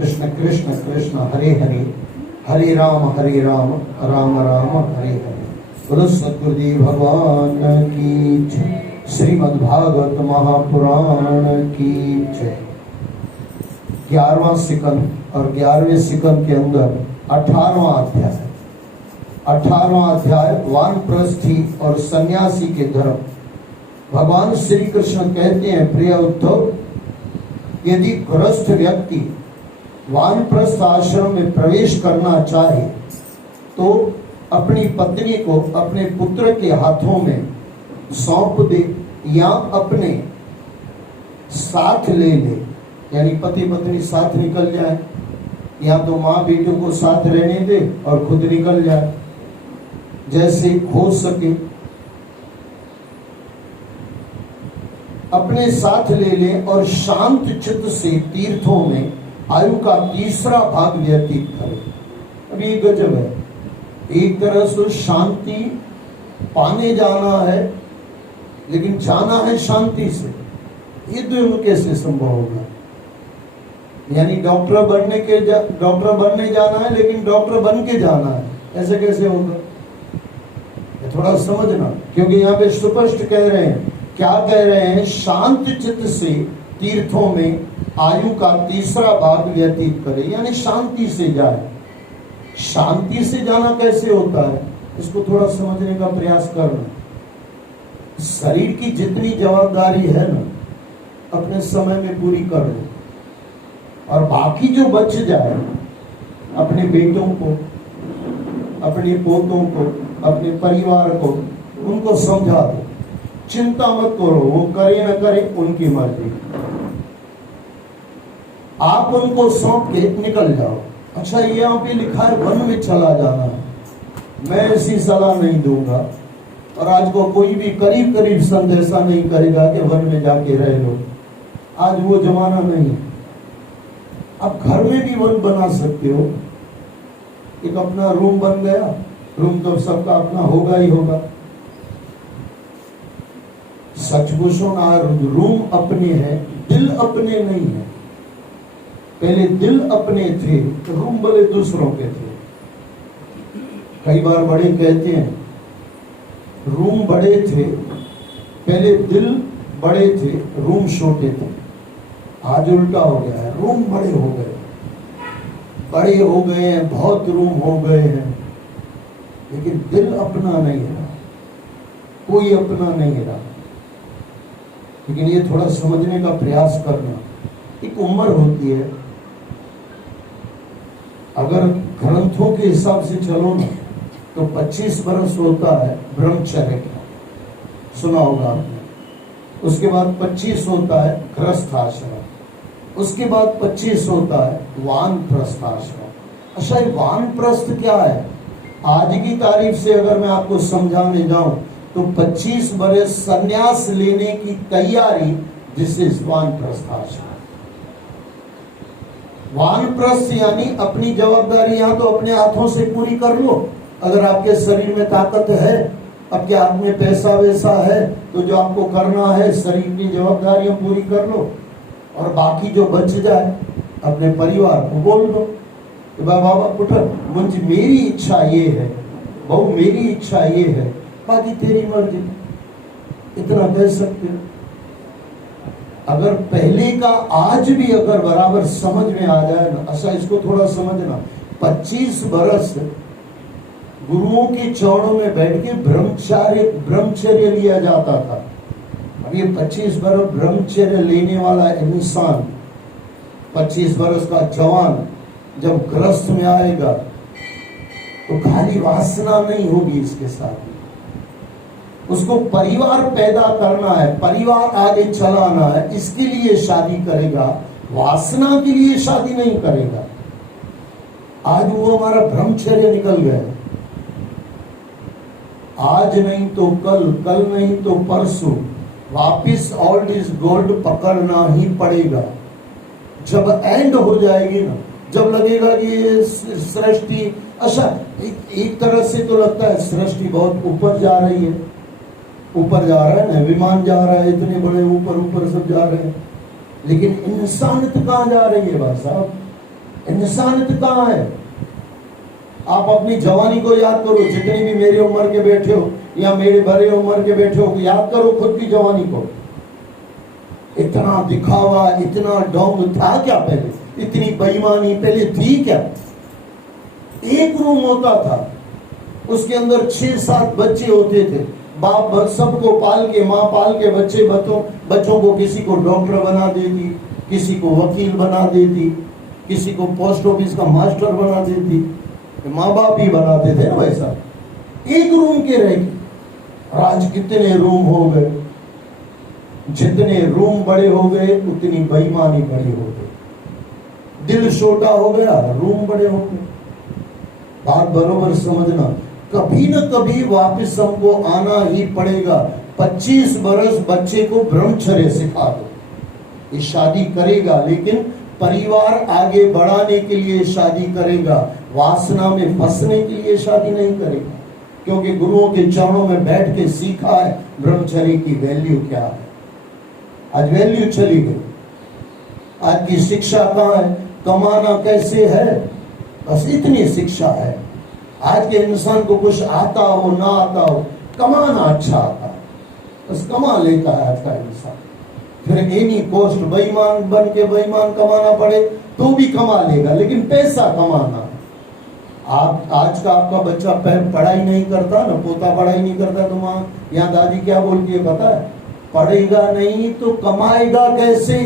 कृष्ण कृष्ण कृष्ण हरे हरे, हरे राम राम राम हरे हरे। बोलो सद्गुरुदेव भगवान की जय। श्रीमद् भागवत महापुराण की जय। 11वां सिकंद और 11वें सिकंद के अंदर 18वां अध्याय। 18वां अध्याय वानप्रस्थी और सन्यासी के धर्म। भगवान श्री कृष्ण कहते हैं, प्रिय उद्धव, यदि गृहस्थ व्यक्ति वानप्रस्थ आश्रम में प्रवेश करना चाहे तो अपनी पत्नी को अपने पुत्र के हाथों में सौंप दे या अपने साथ ले ले, यानी पति पत्नी साथ निकल जाए, या तो माँ बेटों को साथ रहने दे और खुद निकल जाए, जैसे हो सके अपने साथ ले ले और शांत चित्त से तीर्थों में आयु का तीसरा भाग व्यतीत करे। अब ये गजब है, एक तरह से शांति पाने जाना है लेकिन जाना है शांति से। ये दोनों कैसे संभव होगा? यानी डॉक्टर बनने जाना है लेकिन डॉक्टर बन के जाना है, ऐसे कैसे होगा? थोड़ा समझना, क्योंकि यहाँ पे स्पष्ट कह रहे हैं, क्या कह रहे हैं? शांत चित्त से तीर्थों में आयु का तीसरा भाग व्यतीत करे, यानी शांति से जाए। शांति से जाना कैसे होता है, इसको थोड़ा समझने का प्रयास करना। शरीर की जितनी जवाबदारी है ना, अपने समय में पूरी कर लो, और बाकी जो बच जाए अपने बेटों को, अपने पोतों को, अपने परिवार को, उनको समझा दो। चिंता मत करो, वो करे न करे उनकी मर्जी, आप उनको सौंप के निकल जाओ। अच्छा, ये यहाँ पे लिखा है वन में चला जाना है, मैं ऐसी सलाह नहीं दूंगा, और आज को कोई भी करीब करीब संत ऐसा नहीं करेगा कि वन में जाके रह लो। आज वो जमाना नहीं। आप घर में भी वन बना सकते हो, एक अपना रूम बन गया, रूम तो सबका अपना होगा ही होगा। सच पूछो ना, रूम अपने हैं, दिल अपने नहीं है। पहले दिल अपने थे, रूम भले दूसरों के थे। कई बार बड़े कहते हैं रूम बड़े थे, पहले दिल बड़े थे, रूम छोटे थे। आज उल्टा हो गया है, रूम बड़े हो गए, बड़े हो गए हैं, बहुत रूम हो गए हैं, लेकिन दिल अपना नहीं रहा, कोई अपना नहीं रहा। लेकिन ये थोड़ा समझने का प्रयास करना। एक उम्र होती है, अगर ग्रंथों के हिसाब से चलो ना तो 25 वर्ष होता है ब्रह्मचर्य का, सुना होगा आपने। उसके बाद 25 होता है गृहस्थ आश्रम, उसके बाद 25 होता है वानप्रस्थ आश्रम। अच्छा, ये वानप्रस्थ क्या है? आज की तारीख से अगर मैं आपको समझाने जाऊं तो 25 वर्ष संन्यास लेने की तैयारी, जिससे वानप्रस्थ आश्रम। वानप्रस्थ यानी अपनी जवाबदारी यहाँ तो अपने हाथों से पूरी कर लो। अगर आपके शरीर में ताकत है, आपके हाथ में पैसा वैसा है, तो जो आपको करना है शरीर की जवाबदारियां पूरी कर लो, और बाकी जो बच जाए अपने परिवार को बोल दो कि बाबा पुत्र, मुझे मेरी इच्छा ये है, बहू मेरी इच्छा ये है, बाकी तेरी मर्जी। इतना कह सकते हो। अगर पहले का आज भी अगर बराबर समझ में आ जाए ना, अच्छा इसको थोड़ा समझना। 25 वर्ष गुरुओं के चरणों में बैठ के ब्रह्मचर्य लिया जाता था। अब ये 25 वर्ष ब्रह्मचर्य लेने वाला इंसान, 25 वर्ष का जवान जब गृहस्थ में आएगा तो खाली वासना नहीं होगी, इसके साथ उसको परिवार पैदा करना है, परिवार आगे चलाना है, इसके लिए शादी करेगा, वासना के लिए शादी नहीं करेगा। आज वो हमारा ब्रह्मचर्य निकल गया, आज नहीं तो कल, कल नहीं तो परसों वापिस ओल्ड इज गोल्ड पकड़ना ही पड़ेगा। जब एंड हो जाएगी ना, जब लगेगा कि ये सृष्टि, अच्छा एक तरह से तो लगता है सृष्टि बहुत ऊपर जा रही है, ऊपर जा रहा है ना, विमान जा रहा है, इतने बड़े ऊपर ऊपर सब जा रहे हैं, लेकिन इंसानियत कहाँ जा रही है भाई साहब? इंसानियत कहाँ है? आप अपनी जवानी को याद करो, जितनी भी मेरी उम्र के बैठे हो या मेरे बड़े उम्र के बैठे हो, याद करो खुद की जवानी को। इतना दिखावा, इतना ढोंग था क्या पहले? इतनी बेईमानी पहले थी क्या? एक रूम होता था, उसके अंदर 6-7 बच्चे होते थे, बाप सबको पाल के, माँ पाल के बच्चों को किसी को डॉक्टर बना देती, किसी को वकील बना देती, किसी को पोस्ट ऑफिस का मास्टर बना देती, माँ बाप ही बनाते थे ना वैसा। एक रूम के रह गए। आज कितने रूम हो गए, जितने रूम बड़े हो गए उतनी बेईमानी बड़ी हो गई। दिल छोटा हो गया, रूम बड़े हो गए। बात बरोबर समझना, कभी न कभी वापस हमको आना ही पड़ेगा। 25 बरस बच्चे को ब्रह्मचर्य सिखा दो, ये शादी करेगा, लेकिन परिवार आगे बढ़ाने के लिए शादी करेगा, वासना में फंसने के लिए शादी नहीं करेगा। क्योंकि गुरुओं के चरणों में बैठ के सीखा है ब्रह्मचर्य की वैल्यू क्या है। आज वैल्यू चली गई। आज की शिक्षा कहाँ है? कमाना कैसे है, बस इतनी शिक्षा है। आज के इंसान को कुछ आता हो ना आता हो, कमाना अच्छा आता है, बस कमा लेता है आज का इंसान। फिर एनी कॉस्ट बेईमान बन के बेईमान कमाना पड़े तो भी कमा लेगा, लेकिन पैसा कमाना। आप आज का आपका बच्चा पढ़ाई नहीं करता ना, पोता पढ़ाई नहीं करता, तो माँ यहाँ दादी क्या बोलती है पता है? पढ़ेगा नहीं तो कमाएगा कैसे?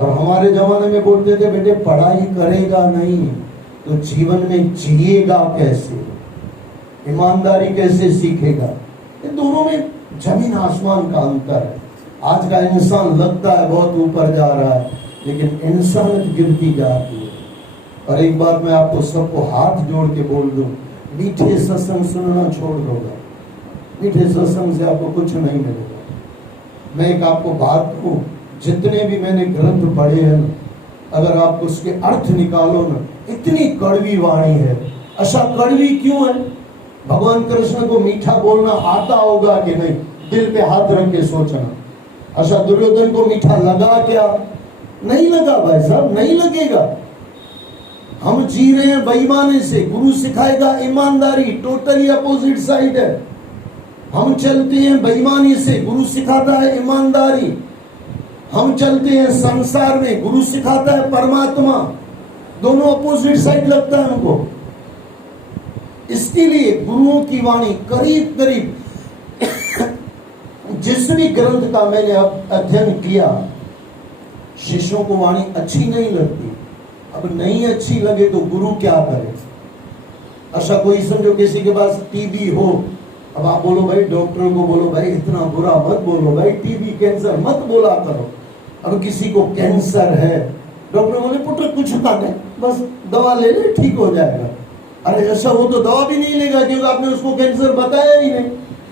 और हमारे जमाने में बोलते थे बेटे पढ़ाई करेगा नहीं तो जीवन में जिएगा कैसे, ईमानदारी कैसे सीखेगा? इन दोनों में जमीन आसमान का अंतर है। आज का इंसान लगता है बहुत ऊपर जा रहा है, लेकिन इंसानियत गिरती जाती है। और एक बात मैं आपको सबको हाथ जोड़ के बोल दूं, मीठे सत्संग सुनना छोड़ दोगा, मीठे सत्संग से आपको कुछ नहीं मिलेगा। मैं एक आपको बात कहूं, जितने भी मैंने ग्रंथ पढ़े हैं, अगर आप उसके अर्थ निकालो ना, इतनी कड़वी वाणी है। अच्छा कड़वी क्यों है? भगवान कृष्ण को मीठा बोलना आता होगा कि नहीं? दिल पे हाथ रख के सोचना। अच्छा दुर्योधन को मीठा लगा क्या? नहीं लगा भाई साहब, नहीं लगेगा। हम जी रहे हैं बेईमानी से, गुरु सिखाएगा ईमानदारी, टोटली अपोजिट साइड है। हम चलते हैं बेईमानी से, गुरु सिखाता है ईमानदारी। हम चलते हैं संसार में, गुरु सिखाता है परमात्मा। दोनों अपोजिट साइड लगता है हमको। इसके लिए गुरुओं की वाणी करीब करीब जिस भी ग्रंथ का मैंने अध्ययन किया, शिष्यों को वाणी अच्छी नहीं लगती। अब नहीं अच्छी लगे तो गुरु क्या करे? अच्छा कोई समझो किसी के पास टीबी हो, अब आप बोलो भाई डॉक्टर को बोलो भाई इतना बुरा मत बोलो भाई, टीबी कैंसर मत बोला करो। अब किसी को कैंसर है, डॉक्टर बोले पुत्र कुछ ना नहीं, बस दवा ले ले ठीक हो जाएगा। अरे ऐसा वो तो दवा भी नहीं लेगा क्योंकि आपने उसको कैंसर बताया ही नहीं।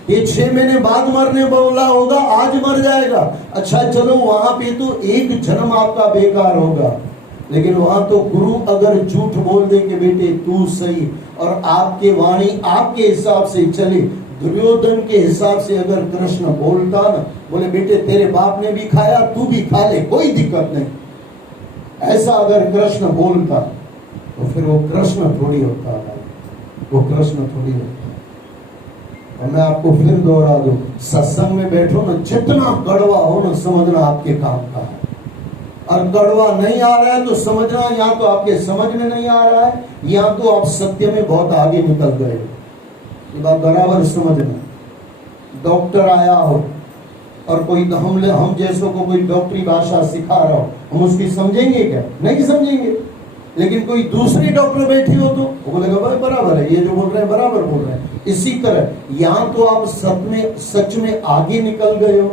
ये 6 महीने बाद मरने बोला होगा, आज मर जाएगा। अच्छा चलो वहां पे तो एक जन्म आपका बेकार होगा, लेकिन वहां तो गुरु अगर झूठ बोल दे कि बेटे तू सही, और आपके वाणी आपके हिसाब से चले, दुर्योधन के हिसाब से अगर कृष्ण बोलता ना, बोले बेटे तेरे बाप ने भी खाया तू भी खा ले, कोई दिक्कत नहीं, ऐसा अगर कृष्ण बोलता तो फिर वो कृष्ण थोड़ी होता है, वो कृष्ण थोड़ी होता। और मैं आपको फिर दोहरा दूं, सत्संग में बैठो ना, जितना कड़वा हो ना समझना आपके काम का है। और कड़वा नहीं आ रहा है तो समझना या तो आपके समझ में नहीं आ रहा है, या तो आप सत्य में बहुत आगे निकल गए। ये बात बराबर समझना। डॉक्टर आया हो और कोई हम जैसों को कोई डॉक्टरी भाषा सिखा रहा हो, हम उसकी समझेंगे क्या? नहीं समझेंगे। लेकिन कोई दूसरी डॉक्टर बैठी हो तो वो बोलेगा भाई बराबर है, ये जो बोल रहे हैं बराबर बोल रहे हैं। इसी तरह यहाँ तो आप सच में आगे निकल गए हो,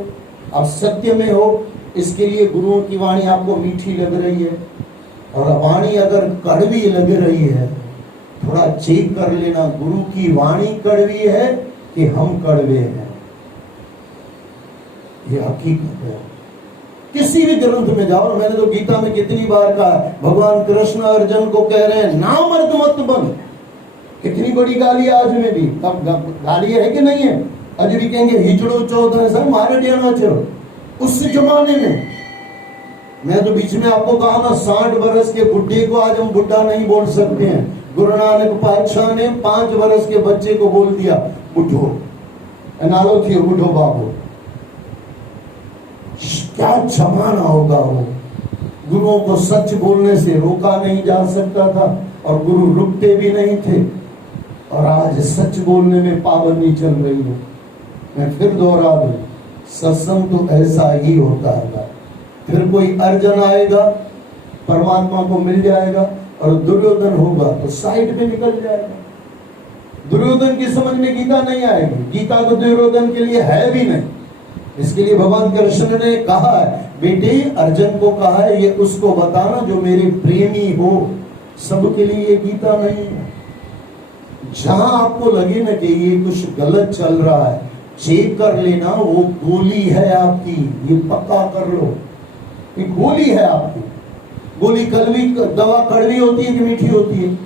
आप सत्य में हो। इसके लिए गुरुओं की वाणी आपको मीठी लग रही है, और वाणी अगर कड़वी लग रही है थोड़ा चेक कर लेना, गुरु की वाणी कड़वी है कि हम कड़वे हैं। ये हकीकत है। किसी भी ग्रंथ में जाओ, मैंने तो गीता में कितनी बार कहा, भगवान कृष्ण अर्जुन को कह रहे हैं नामर्द मत बन। कितनी बड़ी गाली आज में भी, तब गाली है कि नहीं है? आज भी कहेंगे हिजड़ो 14 सर मारे देना चलो। उस जमाने में मैं तो बीच में आपको कहा ना, 60 वर्ष के बुढ़े को आज हम बुढ़ा नहीं बोल सकते हैं। गुरु नानक पातशाह ने 5 वर्ष के बच्चे को बोल दिया बुढ़ो, नालो थी बुढ़ो बाबू। क्या जमाना होगा वो। गुरुओं को सच बोलने से रोका नहीं जा सकता था और गुरु रुकते भी नहीं थे, और आज सच बोलने में पाबंदी चल रही है। मैं फिर दोहरा दूं, सत्संग तो ऐसा ही होता है। फिर कोई अर्जुन आएगा, परमात्मा को मिल जाएगा, और दुर्योधन होगा तो साइड में निकल जाएगा। दुर्योधन की समझ में गीता नहीं आएगी। गीता तो दुर्योधन के लिए है भी नहीं। इसके लिए भगवान कृष्ण ने कहा है, बेटे अर्जुन को कहा है ये उसको बताना जो मेरे प्रेमी हो। सबके लिए ये गीता नहीं है। जहां आपको लगे ना कि ये कुछ गलत चल रहा है, चेक कर लेना, वो गोली है आपकी, ये पक्का कर लो, ये गोली है आपकी। गोली कड़वी, दवा कड़वी होती है कि मीठी होती है?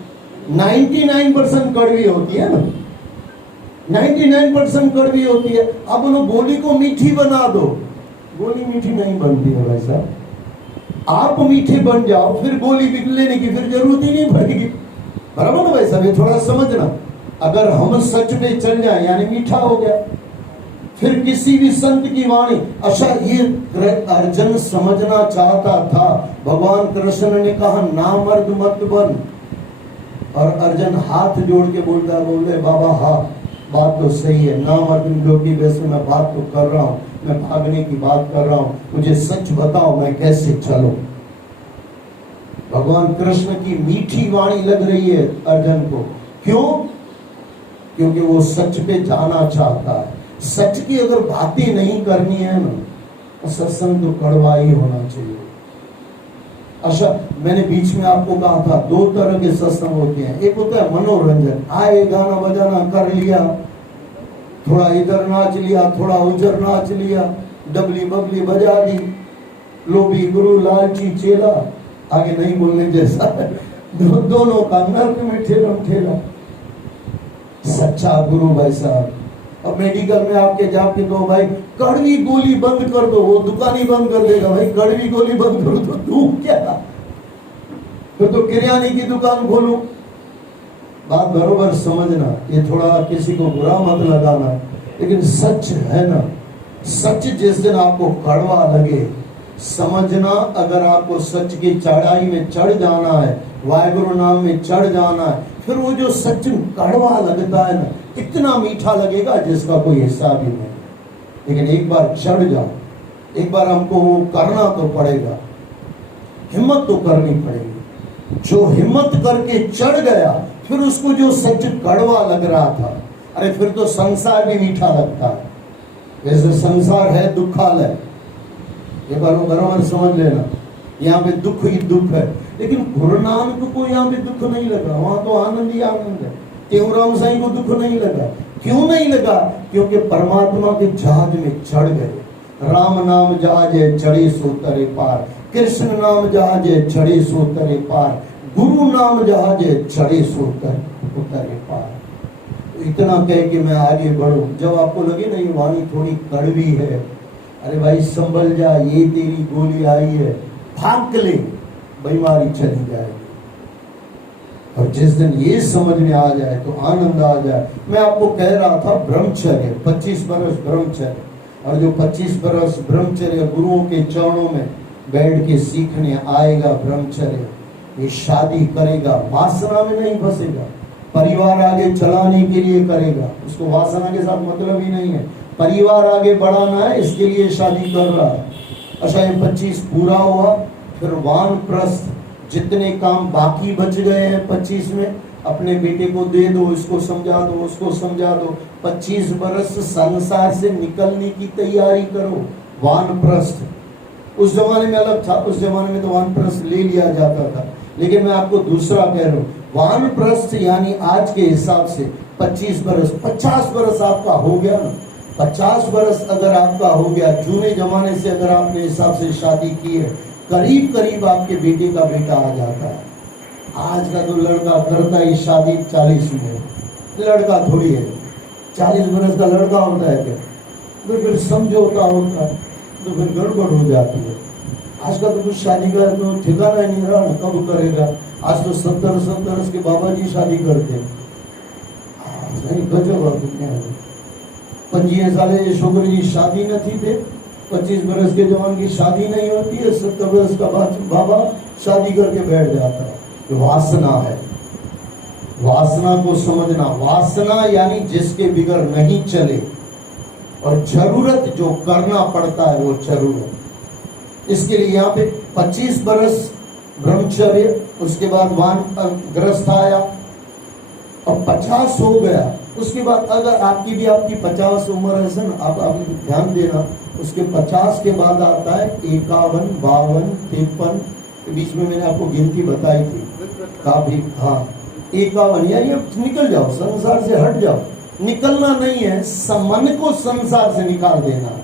99% कड़वी होती है ना, 99% कड़वी होती है। अब उन गोली को मीठी बना दो, गोली मीठी नहीं बनती है भाई साहब। आप मीठे बन जाओ, फिर गोली लेने की फिर जरूरत ही नहीं पड़ेगी। बराबर ना भाई साहब? ये थोड़ा समझना। अगर हम सच पे चल जाए यानी मीठा हो गया। फिर किसी भी संत की वाणी, अच्छा ये अर्जुन समझना चाहता था। भगवान कृष्ण ने कहा नामर्द मत बन, और अर्जुन हाथ जोड़ के बोलता, बोले बाबा हाँ बात तो सही है, नामर्द लोग की वैसे मैं बात तो कर रहा हूँ, मैं भागने की बात कर रहा हूँ, मुझे सच बताओ मैं कैसे चलूं। भगवान कृष्ण की मीठी वाणी लग रही है अर्जुन को। क्यों? क्योंकि वो सच पे जाना चाहता है। सच की अगर बातें नहीं करनी है ना, तो सत्संग तो कड़वा ही होना चाहिए। अच्छा, मैंने बीच में आपको कहा था 2 तरह के सत्संग होते हैं। एक होता है मनोरंजन, आए गाना बजाना कर लिया, थोड़ा इधर नाच लिया, थोड़ा उधर नाच लिया, डबली बबली बजा दी, लोभी गुरु लालची चेला, आगे नहीं बोलने जैसा दोनों का नर्क में ठेलम ठेला। सच्चा गुरु भाई साहब, अब मेडिकल में आपके जाके दो भाई कड़वी गोली बंद कर दो, वो दुकान ही बंद कर देगा। भाई कड़वी गोली बंद करो तो तू क्या, फिर तो किराने की दुकान खोलो। बात बरोबर समझना, ये थोड़ा किसी को बुरा मत लगाना, लेकिन सच है ना। सच जिस दिन आपको कड़वा लगे, समझना अगर आपको सच की चढ़ाई में चढ़ जाना है, वाहिगुरु नाम में चढ़ जाना है, फिर वो जो सच कड़वा लगता है ना, इतना मीठा लगेगा जिसका कोई हिसाब ही नहीं। लेकिन एक बार चढ़ जाओ, एक बार हमको वो करना तो पड़ेगा, हिम्मत तो करनी पड़ेगी। जो हिम्मत करके चढ़ गया, फिर उसको जो सच कड़वा लग रहा था, अरे फिर तो संसार भी मीठा लगता है। वैसे संसार है दुखालय, ये बारों बराबर समझ लेना। यहाँ पे दुख ही दुख है, लेकिन गुरु नानक को यहाँ पे दुख नहीं लगा, वहां तो आनंद ही आनंद है। तेवराम साईं को दुख नहीं लगा। क्यों नहीं लगा? क्योंकि परमात्मा के जहाज में चढ़ गए। राम नाम जहाज है चढ़े सो तरे पार, कृष्ण नाम जहाज है चढ़े सो तरे पार, गुरु नाम जहाज है चढ़े सो तरे पार। इतना कह के मैं आगे बढ़ूं। जब आपको लगे ना ये वाणी थोड़ी कड़वी है, अरे भाई संभल जा, ये तेरी गोली आई है, भाग ले, बीमारी चली जाएगी। और जिस दिन ये समझ में आ जाए तो आनंद आ जाए। मैं आपको कह रहा था ब्रह्मचर्य, 25 बरस ब्रह्मचर्य, और जो 25 बरस ब्रह्मचर्य गुरुओं के चरणों में बैठ के सीखने आएगा ब्रह्मचर्य, ये शादी करेगा, वासना में नहीं फंसेगा, परिवार आगे चलाने के लिए करेगा, उसको वासना के साथ मतलब ही नहीं है, परिवार आगे बढ़ाना है, इसके लिए शादी कर रहा है। अच्छा, ये 25 पूरा हुआ, फिर वानप्रस्थ, जितने काम बाकी बच गए हैं 25 में, अपने बेटे को दे दो, इसको समझा दो, उसको समझा दो। 25 बरस संसार से निकलने की तैयारी करो। वानप्रस्थ उस जमाने में अलग था, उस जमाने में तो वानप्रस्थ ले लिया जाता था, लेकिन मैं आपको दूसरा कह रहा हूँ। वानप्रस्थ यानी आज के हिसाब से 25 बरस, 50 बरस आपका हो गया ना। 50 बरस अगर आपका हो गया, जूने जमाने से अगर आपने हिसाब से शादी की है, करीब करीब आपके बेटे का बेटा आ जाता है। आज का तो लड़का करता ही शादी 40 में, लड़का थोड़ी है। 40 बरस का लड़का होता है क्या? तो फिर समझौता होता है, तो फिर गड़बड़ हो जाती है। आज का तो कुछ शादी का तो ठिकाना ही नहीं रहा, कब करेगा। आज तो 70 के बाबा जी शादी करते हैं। गजब दुनिया है। 25 साल ये छोकरी की शादी न थी थे, 25 बरस के जवान की शादी नहीं होती है, 70 बरस का बाबा शादी करके बैठ जाता है। वासना है, वासना को समझना। वासना यानी जिसके बिगर नहीं चले, और जरूरत जो करना पड़ता है वो जरूरत। इसके लिए यहाँ पे 25 बरस ब्रह्मचर्य, उसके बाद वानप्रस्थ आया और 50 हो गया। उसके बाद अगर आपकी 50 उम्र है सर, आप ध्यान देना, उसके 50 के बाद आता है 51, 52, 53, के बीच में मैंने आपको गिनती बताई थी काफी। हाँ 51, यानी अब निकल जाओ, संसार से हट जाओ। निकलना नहीं है, मन को संसार से निकाल देना।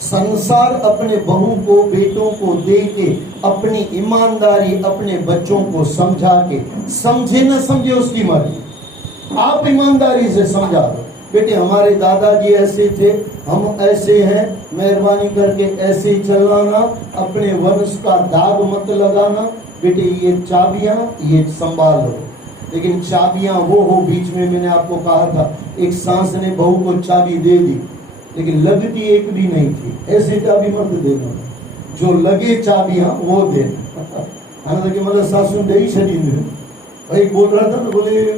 संसार अपने बहू को, बेटों को दे के, अपनी ईमानदारी अपने बच्चों को समझा के, समझे न समझे उसकी मर्जी, आप ईमानदारी से समझा दो, बेटे हमारे दादाजी ऐसे थे, हम ऐसे हैं, मेहरबानी करके ऐसे ही चलाना, अपने वंश का दाग मत लगाना, बेटे ये चाबियां ये संभाल लो। लेकिन चाबियां वो हो, बीच में मैंने आपको कहा था एक सास ने बहू को चाबी दे दी, लेकिन लगती एक भी नहीं थी। ऐसी चाबी मत देना, जो लगे चाबियां वो देना। मतलब सासू दे ही शरीर भाई बोल रहा था ना, बोले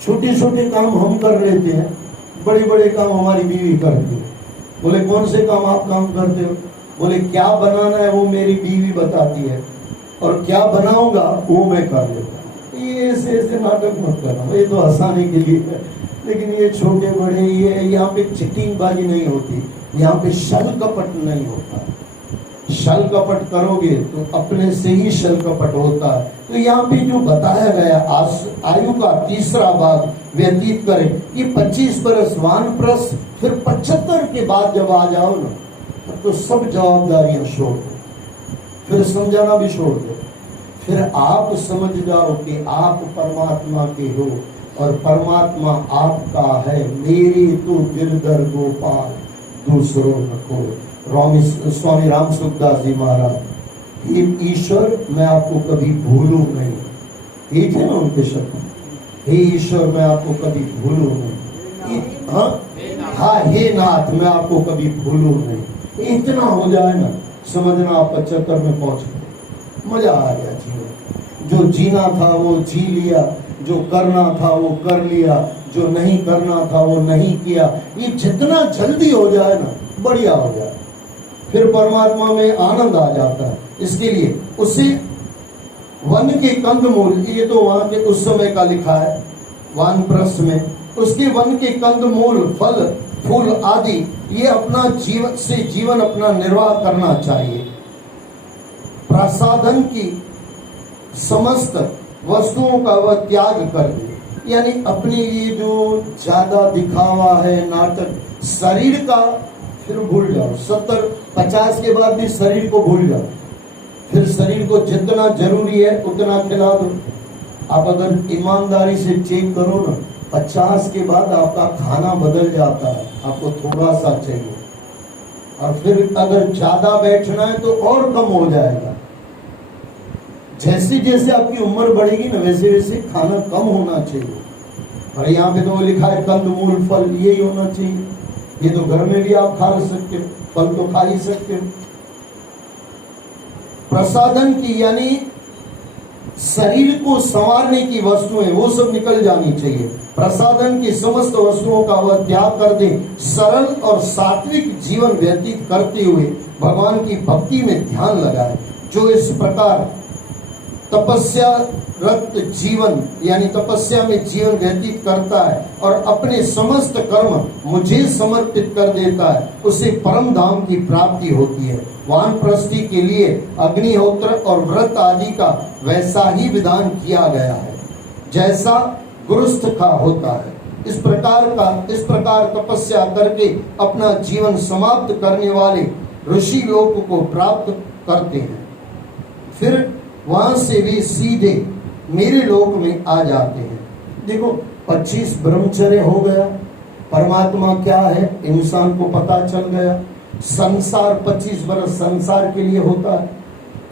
छोटे छोटे काम हम कर लेते हैं, बड़े बड़े काम हमारी बीवी करती है। बोले कौन से काम आप काम करते हो? बोले क्या बनाना है वो मेरी बीवी बताती है, और क्या बनाऊंगा वो मैं कर लेता हूँ। ये ऐसे नाटक मत करना, ये तो हंसाने के लिए है, लेकिन ये छोटे बड़े, ये यहाँ पे चिटिंगबाजी नहीं होती, यहाँ पे छल कपट नहीं होता। छल कपट करोगे तो अपने से ही छल कपट होता है। तो यहाँ पे जो बताया गया, आयु का तीसरा भाग व्यतीत करें, ये 25 बरस वानप्रस्थ, फिर 75 के बाद जब आ जाओ ना, तो सब जवाबदारियां छोड़ दो, फिर समझाना भी छोड़ दो, फिर आप समझ जाओ कि आप परमात्मा के हो और परमात्मा आपका है। मेरे तो गिरधर गोपाल दूसरों न को। स्वामी राम सुखदास जी महाराज, हे ईश्वर मैं आपको कभी भूलूं नहीं, ये थे ना उनके शब्द, हे ईश्वर मैं आपको कभी भूलूं नहीं। हाँ हे नाथ मैं आपको कभी भूलूं नहीं। इतना हो जाए ना, समझना आप 75 में पहुंच गए, मजा आ गया जीवन। जो जीना था वो जी लिया, जो करना था वो कर लिया, जो नहीं करना था वो नहीं किया। ये जितना जल्दी हो जाए ना बढ़िया हो जाए, फिर परमात्मा में आनंद आ जाता है। इसके लिए उसे वन के कंदमूल, ये तो वहां के उस समय का लिखा है वानप्रस्थ में, उसके वन के कंदमूल फल फूल आदि ये अपना जीवन अपना निर्वाह करना चाहिए। प्रसाधन की समस्त वस्तुओं का वह त्याग कर दे, यानी अपने लिए जो ज्यादा दिखावा है, नाटक, शरीर का फिर भूल जाओ। 70-50 के बाद भी शरीर को भूल जाओ, फिर शरीर को जितना जरूरी है उतना खिला दो। आप अगर ईमानदारी से चेक करो ना, 50 के बाद आपका खाना बदल जाता है, आपको थोड़ा सा चाहिए, और फिर अगर ज्यादा बैठना है तो और कम हो जाएगा। जैसे जैसे आपकी उम्र बढ़ेगी ना, वैसे वैसे खाना कम होना चाहिए। और यहाँ पे तो लिखा है कंदमूल फल यही होना चाहिए। ये तो घर में भी आप खा सकते हो, फल तो खा ही सकते हो। प्रसाधन की यानी शरीर को संवारने की वस्तुएं वो सब निकल जानी चाहिए। प्रसाधन की समस्त वस्तुओं का वह त्याग कर दे, सरल और सात्विक जीवन व्यतीत करते हुए भगवान की भक्ति में ध्यान लगाए। जो इस प्रकार तपस्या रत जीवन यानी तपस्या में जीवन व्यतीत करता है और अपने समस्त कर्म मुझे समर्पित कर देता है, उसे परम धाम की प्राप्ति होती है। वानप्रस्थी के लिए अग्निहोत्र और व्रत आदि का वैसा ही विधान किया गया है जैसा गृहस्थ का होता है। इस प्रकार तपस्या करके अपना जीवन समाप्त करने वाले ऋषि लोक को प्राप्त करते हैं, फिर वहां से भी सीधे मेरे लोक में आ जाते हैं। देखो 25 ब्रह्मचर्य हो गया, परमात्मा क्या है इंसान को पता चल गया, संसार 25 बरस संसार के लिए होता है,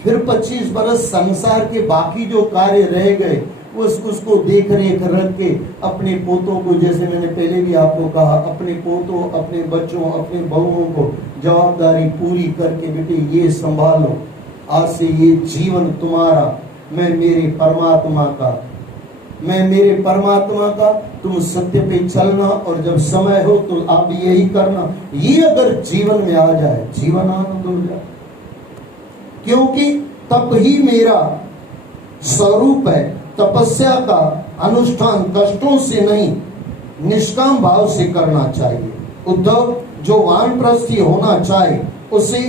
फिर 25 बरस संसार के बाकी जो कार्य रह गए उसको देख रेख रख के अपने पोतों को, जैसे मैंने पहले भी आपको कहा, अपने पोतों, अपने बच्चों, अपने बहुओं को जवाबदारी पूरी करके बेटे ये संभालो, आज से ये जीवन तुम्हारा, मैं मेरे परमात्मा का, तुम सत्य पे चलना और जब समय हो तो आप यही करना। ये अगर जीवन में आ जाए, जीवन आनंद हो जाए, क्योंकि तप ही मेरा स्वरूप है। तपस्या का अनुष्ठान कष्टों से नहीं, निष्काम भाव से करना चाहिए। उद्धव, जो वानप्रस्थी होना चाहे उसे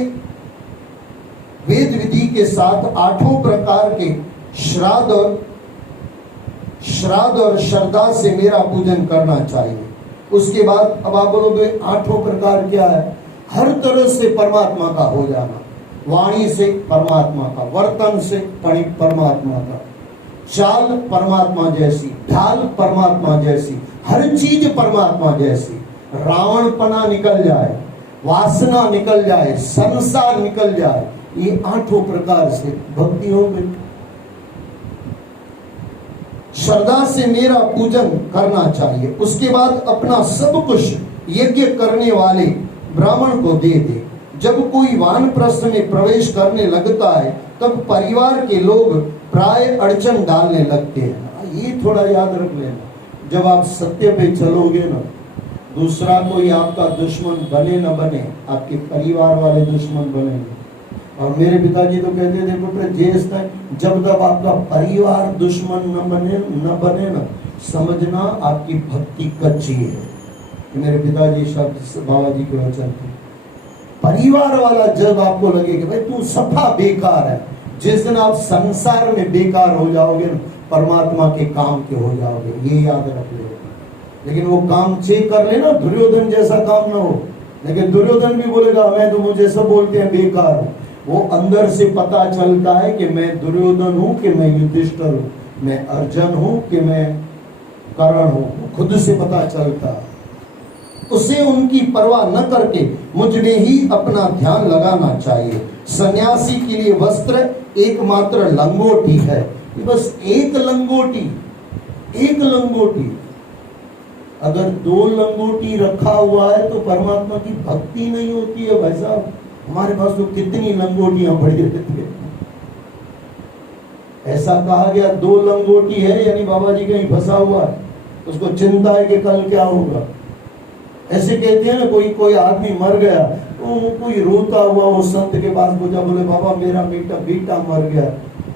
वेद विधि के साथ 8 प्रकार के श्राद्ध और श्रद्धा से मेरा पूजन करना चाहिए। उसके बाद अब आप बोलोगे 8 प्रकार क्या है? हर तरह से परमात्मा का हो जाना, वाणी से परमात्मा का, वर्तन से परमात्मा का, चाल परमात्मा जैसी, ढाल परमात्मा जैसी, हर चीज परमात्मा जैसी। रावणपना निकल जाए, वासना निकल जाए, संसार निकल जाए, ये 8 प्रकार से भक्ति हो गई। श्रद्धा से मेरा पूजन करना चाहिए। उसके बाद अपना सब कुछ यज्ञ करने वाले ब्राह्मण को दे दे। जब कोई वानप्रस्थ में प्रवेश करने लगता है तब परिवार के लोग प्राय अड़चन डालने लगते हैं। ये थोड़ा याद रख लेना, जब आप सत्य पे चलोगे ना, दूसरा कोई आपका दुश्मन बने न बने, आपके परिवार वाले दुश्मन बनेंगे। और मेरे पिताजी तो कहते थे पुत्र, जेस तक जब तक आपका परिवार दुश्मन न बने ना, समझना आपकी भक्ति कच्ची है। मेरे पिताजी शब्द बाबा जी के वचन थे। परिवार वाला जब आपको लगे कि भाई तू सफा बेकार है, जिस दिन आप संसार में बेकार हो जाओगे ना, परमात्मा के काम के हो जाओगे, ये याद रख ले। लेकिन वो काम चेक कर लेना, दुर्योधन जैसा काम ना हो। लेकिन दुर्योधन भी बोलेगा मैं तो, मुझे सब बोलते हैं बेकार हूं। वो अंदर से पता चलता है कि मैं दुर्योधन हूं कि मैं युधिष्ठिर हूं, मैं अर्जुन हूं कि मैं कर्ण हूं, खुद से पता चलता है। उसे उनकी परवाह न करके मुझ में ही अपना ध्यान लगाना चाहिए। सन्यासी के लिए वस्त्र एकमात्र लंगोटी है, बस एक लंगोटी। अगर 2 लंगोटी रखा हुआ है तो परमात्मा की भक्ति नहीं होती है भाई साहब। हमारे पास तो कितनी लंगोटियां पड़ी रहती है। ऐसा कहा गया 2 लंगोटी है, यानी बाबा जी कहीं फंसा हुआ है, उसको चिंता है कि कल क्या होगा। ऐसे कहते हैं ना, कोई आदमी मर गया तो कोई रोता हुआ वो संत के पास पूछा, बोले बाबा मेरा बेटा मर गया।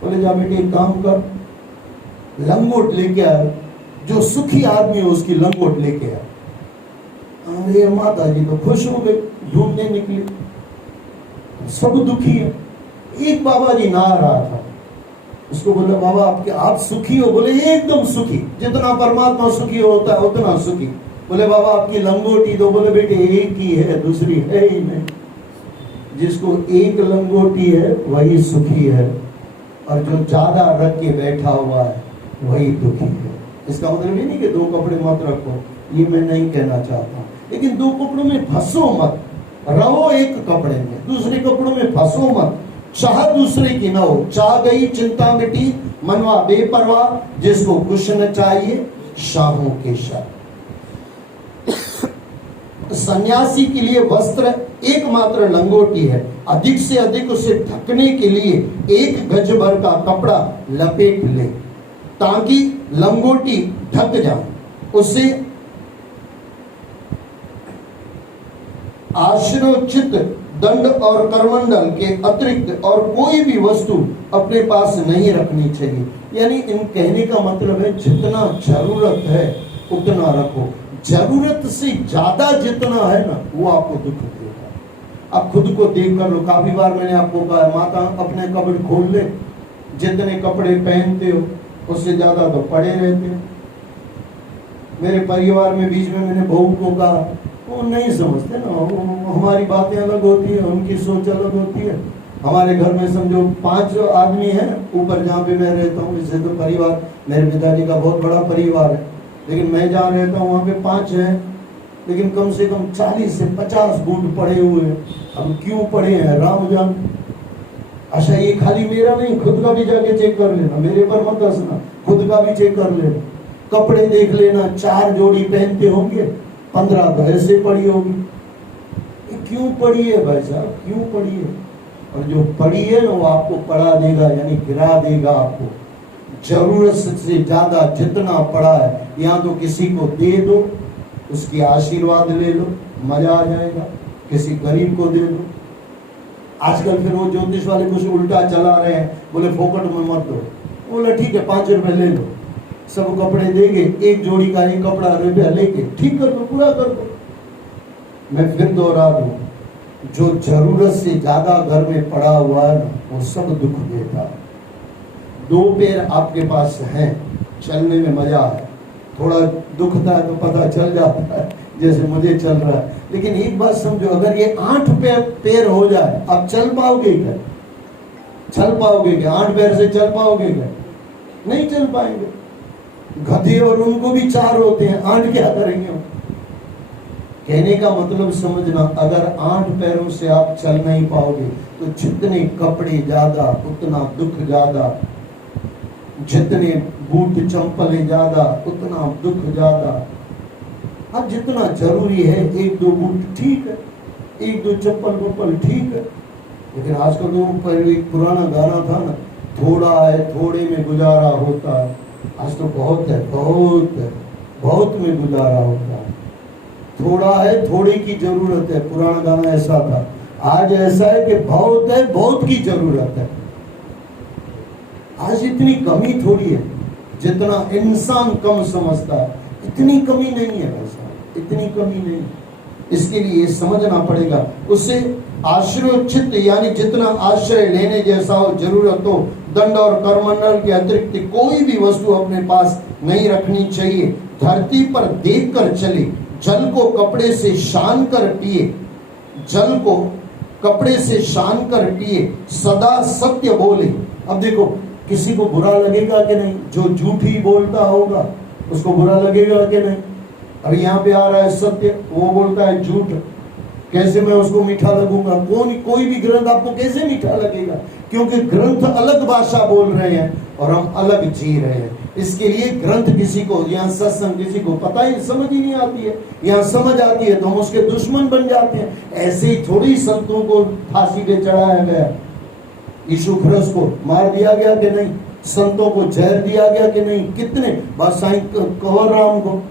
बोले जा बेटे एक काम कर, लंगोट लेके आ, जो सुखी आदमी है उसकी लंगोट लेके आ। अरे माता जी तो खुश हो गई, ढूंढने निकली, सब दुखी है। एक बाबा जी नहा रहा था, उसको बोले बाबा आप सुखी हो? बोले एकदम सुखी, जितना परमात्मा सुखी होता है उतना सुखी। बोले बाबा आपकी लंगोटी दो। बोले बेटे एक ही है, दूसरी है ही नहीं। जिसको एक लंगोटी है वही सुखी है, और जो ज्यादा रख के बैठा हुआ है वही दुखी है। इसका मतलब ये नहीं कि 2 कपड़े मत रखो, ये मैं नहीं कहना चाहता, लेकिन 2 कपड़ों में फंसो मत। रहो एक कपड़े में, दूसरे कपड़ों में फंसो मत। चाह दूसरे की न हो, चाह गई चिंता मिटी, मनवा बेपरवाह, जिसको कुछ न चाहिए शाहों के शाह। सन्यासी के लिए वस्त्र एकमात्र लंगोटी है। अधिक से अधिक उसे ढकने के लिए 1 गज भर का कपड़ा लपेट ले, ताकि लंगोटी ढक जाए। उसे आश्रयोचित दंड और करमंडल के अतिरिक्त और कोई भी वस्तु अपने पास नहीं रखनी चाहिए। यानी इन कहने का मतलब है जितना जरूरत है उतना रखो, जरूरत से ज्यादा जितना है ना वो आपको दुख देगा। आप खुद को देख कर लो। काफी बार मैंने आपको कहा माता अपने कपड़े खोल ले, जितने कपड़े पहनते हो उससे ज्यादा तो पड़े रहते हैं। मेरे परिवार में बीच में मैंने बहू को कहा, वो नहीं समझते ना, हमारी बातें अलग होती है, उनकी सोच अलग होती है। हमारे घर में समझो 5 आदमी हैं, ऊपर जहाँ पे मैं रहता हूँ, इससे तो परिवार मेरे पिताजी का बहुत बड़ा परिवार है, लेकिन मैं जहाँ रहता हूँ वहाँ पे 5 हैं। लेकिन कम से कम 40 से 50 बूट पड़े हुए हैं। अब क्यों पड़े हैं राम जान। अच्छा ये खाली मेरा नहीं, खुद का भी जाके चेक कर लेना, मेरे पर मत हंसना, खुद का भी चेक कर लेना। कपड़े देख लेना, 4 जोड़ी पहनते होंगे, 15 तो ऐसे पड़ी होगी। क्यों पड़ी है भाई साहब, क्यों पड़ी है? और जो पड़ी है ना वो आपको पड़ा देगा, यानी गिरा देगा आपको। जरूरत से ज्यादा जितना पड़ा है, या तो किसी को दे दो, उसकी आशीर्वाद ले लो, मजा आ जाएगा। किसी गरीब को दे दो। आजकल फिर वो ज्योतिष वाले कुछ उल्टा चला रहे हैं, बोले फोकट में मत दो। बोला ठीक है 5 रुपए ले लो, सब कपड़े देंगे, एक जोड़ी का एक कपड़ा रुपया लेके ठीक कर दो, पूरा कर दो। मैं फिर दोहरा दूं, जो जरूरत से ज्यादा घर में पड़ा हुआ है वो सब दुख देता है। 2 पैर आपके पास हैं, चलने में मजा है, थोड़ा दुखता है तो पता चल जाता है, जैसे मुझे चल रहा है। लेकिन एक बात समझो, अगर ये 8 पैर हो जाए, आप चल पाओगे क्या? चल पाओगे क्या? 8 पैर से चल पाओगे क्या? नहीं चल पाएंगे। गधे और उनको भी 4 होते हैं, 8 क्या करेंगे? कहने का मतलब समझना, अगर 8 पैरों से आप चल नहीं पाओगे तो जितने कपड़े ज्यादा उतना दुख ज्यादा, जितने बूट चंपलें ज्यादा उतना दुख ज्यादा। अब जितना जरूरी है 1-2 बूट ठीक है, 1-2 चप्पल ठीक है। लेकिन आजकल तो एक पुराना गाना था ना, थोड़ा है थोड़े में गुजारा होता है। आज तो बहुत है, बहुत में गुजारा होता है। थोड़ा है थोड़े की जरूरत है, पुराना गाना ऐसा था। आज ऐसा है कि बहुत है बहुत की जरूरत है। आज इतनी कमी थोड़ी है, जितना इंसान कम समझता है इतनी कमी नहीं है वैसा, इतनी कमी नहीं। इसके लिए समझना पड़ेगा, उससे आश्रयोचित यानी जितना आश्रय लेने जैसा हो, जरूरत हो, दंड और करमंडल के अतिरिक्त कोई भी वस्तु अपने पास नहीं रखनी चाहिए। धरती पर देख कर चले, जल को कपड़े से सान कर पिए, जल को कपड़े से सान कर पिए, सदा सत्य बोले। अब देखो किसी को बुरा लगेगा कि नहीं? जो झूठ ही बोलता होगा उसको बुरा लगेगा कि नहीं? अब यहाँ पे आ रहा है सत्य, वो बोलता है झूठ, कैसे मैं उसको मीठा लगूंगा? कोई भी ग्रंथ आपको कैसे मीठा लगेगा? क्योंकि ग्रंथ अलग भाषा बोल रहे हैं और हम अलग जी रहे हैं। इसके लिए ग्रंथ किसी को, यहाँ सत्संग किसी को पता ही समझ ही नहीं आती है, यहाँ समझ आती है तो हम उसके दुश्मन बन जाते हैं। ऐसे ही थोड़ी संतों को फांसी पे चढ़ाया गया, यीशु ख्रिस्त को मार दिया गया कि नहीं? संतों को जहर दिया गया कि नहीं? कितने बादशाही कंवर राम को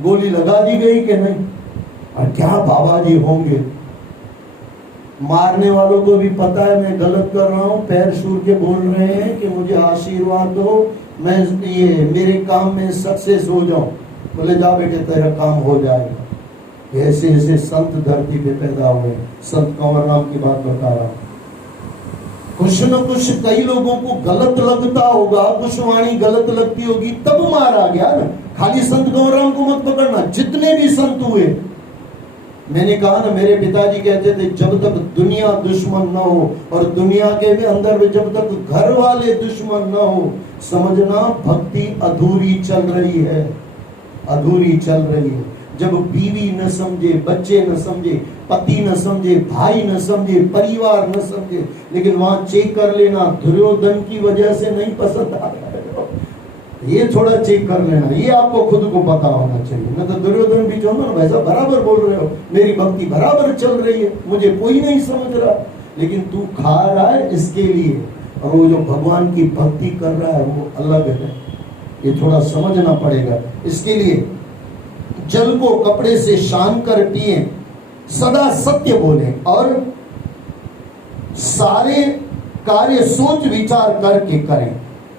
गोली लगा दी गई कि नहीं? और क्या बाबा जी होंगे। मारने वालों को भी पता है मैं गलत कर रहा हूँ, पैर छूर के बोल रहे हैं कि मुझे आशीर्वाद दो, मैं ये मेरे काम में सक्सेस हो जाऊं। बोले जा बेटे तेरा काम हो जाएगा। ऐसे ऐसे संत धरती पे पैदा हुए। संत कंवर राम की बात बता रहा हूँ। कुछ न कुछ कई लोगों को गलत लगता होगा, कुछ वाणी गलत लगती होगी, तब मारा गया ना। खाली संत कंवर राम को मत पकड़ना, जितने भी संत हुए। मैंने कहा ना, मेरे पिताजी कहते थे जब तक दुनिया दुश्मन न हो, और दुनिया के भी अंदर में जब तक घर वाले दुश्मन न हो, समझना भक्ति अधूरी चल रही है, अधूरी चल रही है। जब बीवी न समझे, बच्चे न समझे, पति न समझे, भाई न समझे, परिवार न समझे, लेकिन वहां चेक कर लेना दुर्योधन की वजह से नहीं पसंद आ रहा है, ये थोड़ा चेक कर लेना, ये आपको खुद को पता होना चाहिए। न तो दुर्योधन भी जो ना वैसा बराबर बोल रहे हो, मेरी भक्ति बराबर चल रही है, मुझे कोई नहीं समझ रहा, लेकिन तू खा रहा है इसके लिए, और वो जो भगवान की भक्ति कर रहा है वो अलग है। ये थोड़ा समझना पड़ेगा। इसके लिए जल को कपड़े से सान कर पिए, सदा सत्य बोले, और सारे कार्य सोच विचार करके करें।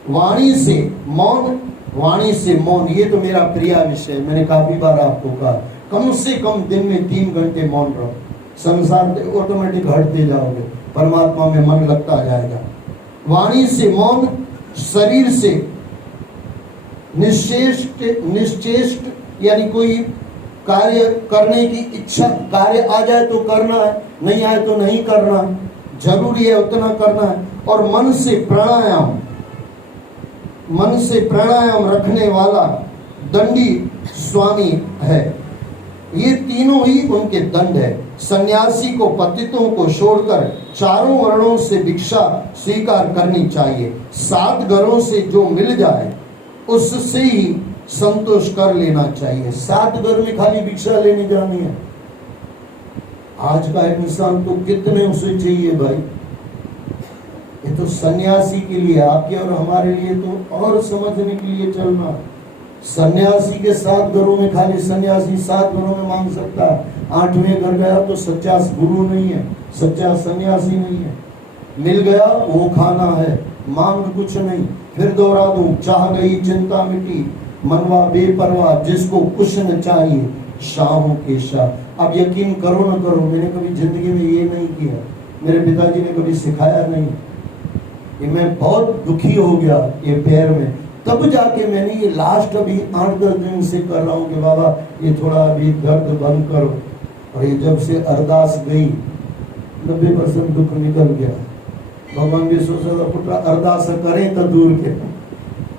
वाणी से मौन, वाणी से मौन, ये तो मेरा प्रिय विषय है। मैंने काफी बार आपको कहा, कम से कम दिन में 3 घंटे मौन रहो, संसार से ऑटोमेटिक हटते जाओगे, परमात्मा में मन लगता जाएगा। वाणी से मौन, शरीर से निश्चेष्ट यानी कोई कार्य करने की इच्छा, कार्य आ जाए तो करना है, नहीं आए तो नहीं करना, जरूरी है उतना करना है। और मन से प्राणायाम, मन से प्राणायाम रखने वाला दंडी स्वामी है। ये तीनों ही उनके दंड है। सन्यासी को पतितों को छोड़कर चारों वर्णों से भिक्षा स्वीकार करनी चाहिए। 7 घरों से जो मिल जाए उससे ही संतोष कर लेना चाहिए। 7 घर में खाली भिक्षा लेने जानी है। आज का इंसान तो कितने उसे चाहिए भाई। ये तो सन्यासी के लिए, आपके और हमारे लिए तो और समझने के लिए चलना। सन्यासी के 7 घरों में खाली सन्यासी 7 घरों में मांग सकता है। 8वें घर गया तो सच्चा गुरु नहीं है, सच्चा सन्यासी नहीं है। मिल गया वो खाना है, मांग कुछ नहीं। फिर दोहरा दूं, चाह गई चिंता मिटी, मनवा बेपरवाह, जिसको कुछ न चाहिए शाहों के शाह। अब यकीन करो न करो, मैंने कभी जिंदगी में ये नहीं किया, मेरे पिताजी ने कभी सिखाया नहीं। ये मैं बहुत दुखी हो गया ये पैर में, तब जाके मैंने ये लास्ट अभी 8-10 दिन से कर रहा हूँ कि बाबा ये थोड़ा अभी दर्द बंद करो। और ये जब से अरदास गई 90% दुख निकल गया। भगवान भी सोचा था पुत्र अरदास करें तो दूर के,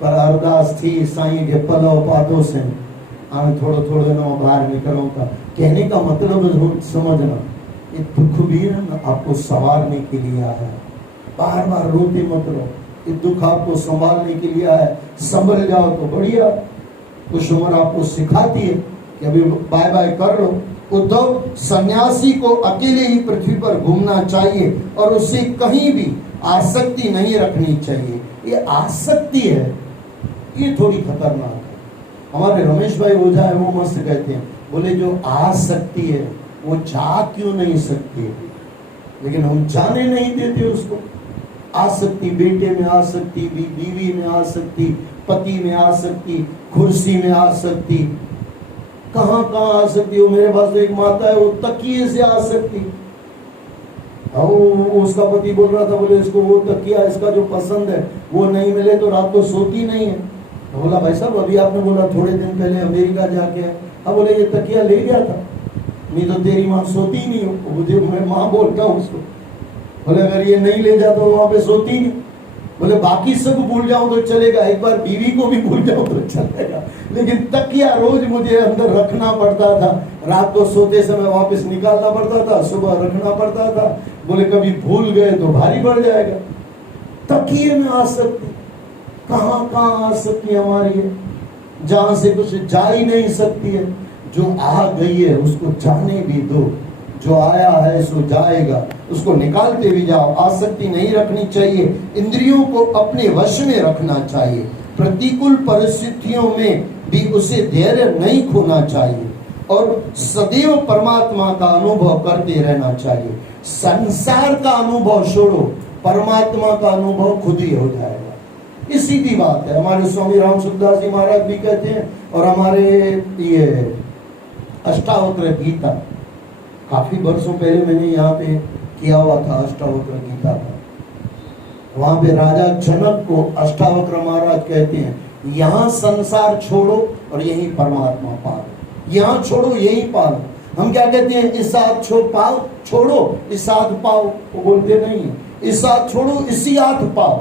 पर अरदास थी साईं के पलव पादों से आने थोड़ा थोड़ा ना बाहर निकलों का। कहने का मतलब समझना, ये दुख भी है ना आपको संवारने के लिए आया है। बार बार रोते मत रहो, ये दुख आपको संभालने के लिए आया है। संभल जाओ तो बढ़िया। कुछ उम्र आपको सिखाती है कि अभी बाय बाय कर लो। उद्धव, सन्यासी को अकेले ही पृथ्वी पर घूमना चाहिए और उसे कहीं भी आसक्ति नहीं रखनी चाहिए। ये आसक्ति है, ये थोड़ी खतरनाक है। हमारे रमेश भाई ओझा है, वो मस्त कहते हैं, बोले जो आसक्ति है वो जा क्यों नहीं सकती है, लेकिन हम जाने नहीं देते उसको। आसक्ति बेटे में आसक्ति, बीवी में आसक्ति, पति में आसक्ति, कुर्सी में आसक्ति, कहां कहां आसक्ति हो। मेरे पास एक माता है, वो तकिए से आसक्ति। उसका पति बोल रहा था, बोले इसको वो तकिया इसका जो पसंद है वो नहीं मिले तो रात को सोती नहीं है। बोला भाई साहब अभी आपने बोला थोड़े दिन पहले अमेरिका जाके, अब बोले ये तकिया ले गया था, नहीं तो तेरी माँ सोती ही नहीं हो। मुझे मैं माँ बोलता हूँ उसको। बोले अगर ये नहीं ले जाता तो वहां पे सोती नहीं। बोले बाकी सब भूल जाऊं तो चलेगा, एक बार बीवी को भी भूल जाऊं तो चलेगा, लेकिन तकिया रोज मुझे अंदर रखना पड़ता था। रात को सोते समय वापस निकालना पड़ता था, सुबह रखना पड़ता था। बोले कभी भूल गए तो भारी पड़ जाएगा। तकिए में आसक्ति, कहां कहां आसक्ति हमारी है, जहां से कुछ जा ही नहीं सकती है। जो आ गई है उसको जाने भी दो, जो आया है सो जाएगा, उसको निकालते भी जाओ। आसक्ति नहीं रखनी चाहिए। इंद्रियों को अपने वश में रखना चाहिए। प्रतिकूल परिस्थितियों में भी उसे धैर्य नहीं खोना चाहिए और सदैव परमात्मा का अनुभव करते रहना चाहिए। संसार का अनुभव छोड़ो, परमात्मा का अनुभव खुद ही हो जाएगा। ये सीधी बात है। हमारे स्वामी राम सुखदास जी महाराज भी कहते हैं, और हमारे ये अष्टावक्र गीता, काफी वर्षों पहले मैंने यहाँ पे किया हुआ था अष्टावक्र गीता का। वहां पे राजा जनक को अष्टावक्र महाराज कहते हैं, यहाँ संसार छोड़ो और यही परमात्मा पालो। यहाँ छोड़ो यही पालो। हम क्या कहते हैं, इस हाथ छोड़ो इस हाथ पाओ, वो बोलते नहीं है इस हाथ छोड़ो इसी हाथ पाओ।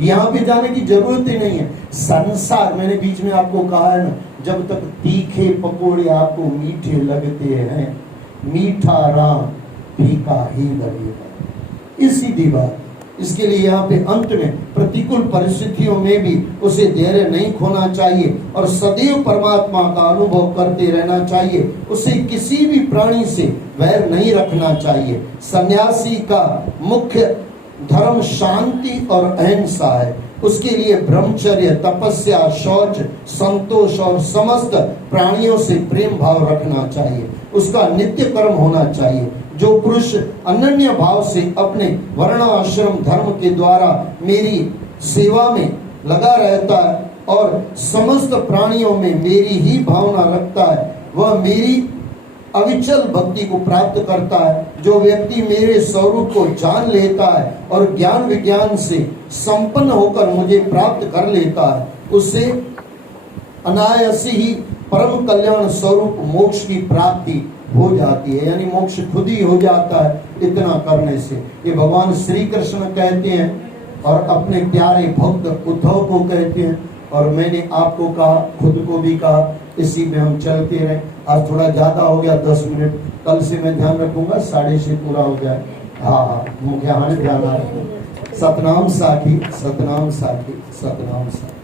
यहाँ पे जाने की जरूरत ही नहीं है। संसार, मैंने बीच में आपको कहा है ना, जब तक तीखे पकोड़े आपको मीठे लगते हैं, मीठा राम फीका ही लगेगा। इस सीधी बात। इसके लिए यहाँ पे अंत में प्रतिकूल परिस्थितियों में भी उसे धैर्य नहीं खोना चाहिए और सदैव परमात्मा का अनुभव करते रहना चाहिए। उसे किसी भी प्राणी से वैर नहीं रखना चाहिए। सन्यासी का मुख्य धर्म शांति और अहिंसा है। उसके लिए ब्रह्मचर्य, तपस्या, शौच, संतोष और समस्त प्राणियों से प्रेम भाव रखना चाहिए। उसका नित्य कर्म होना चाहिए। जो पुरुष अनन्य भाव से अपने वर्ण आश्रम धर्म के द्वारा मेरी सेवा में लगा रहता है और समस्त प्राणियों में मेरी ही भावना रखता है, वह मेरी अविचल भक्ति को प्राप्त करता है। जो व्यक्ति मेरे स्वरूप को जान लेता है और ज्ञान विज्ञान से संपन्न होकर मुझे प्राप्त कर लेता है, उसे अनायास ही परम कल्याण स्वरूप मोक्ष की प्राप्ति हो जाती है। यानी मोक्ष खुद ही हो जाता है इतना करने से। ये भगवान श्री कृष्ण कहते हैं और अपने प्यारे भक्त उद्धव को कहते हैं। और मैंने आपको कहा, खुद को भी कहा इसी में हम चलते रहे। आज थोड़ा ज्यादा हो गया 10 मिनट, कल से मैं ध्यान रखूंगा 6:30 पूरा हो जाए। हाँ मुख्य ध्यान रखो। सतनाम साखी, सतनाम साखी, सतनाम साखी।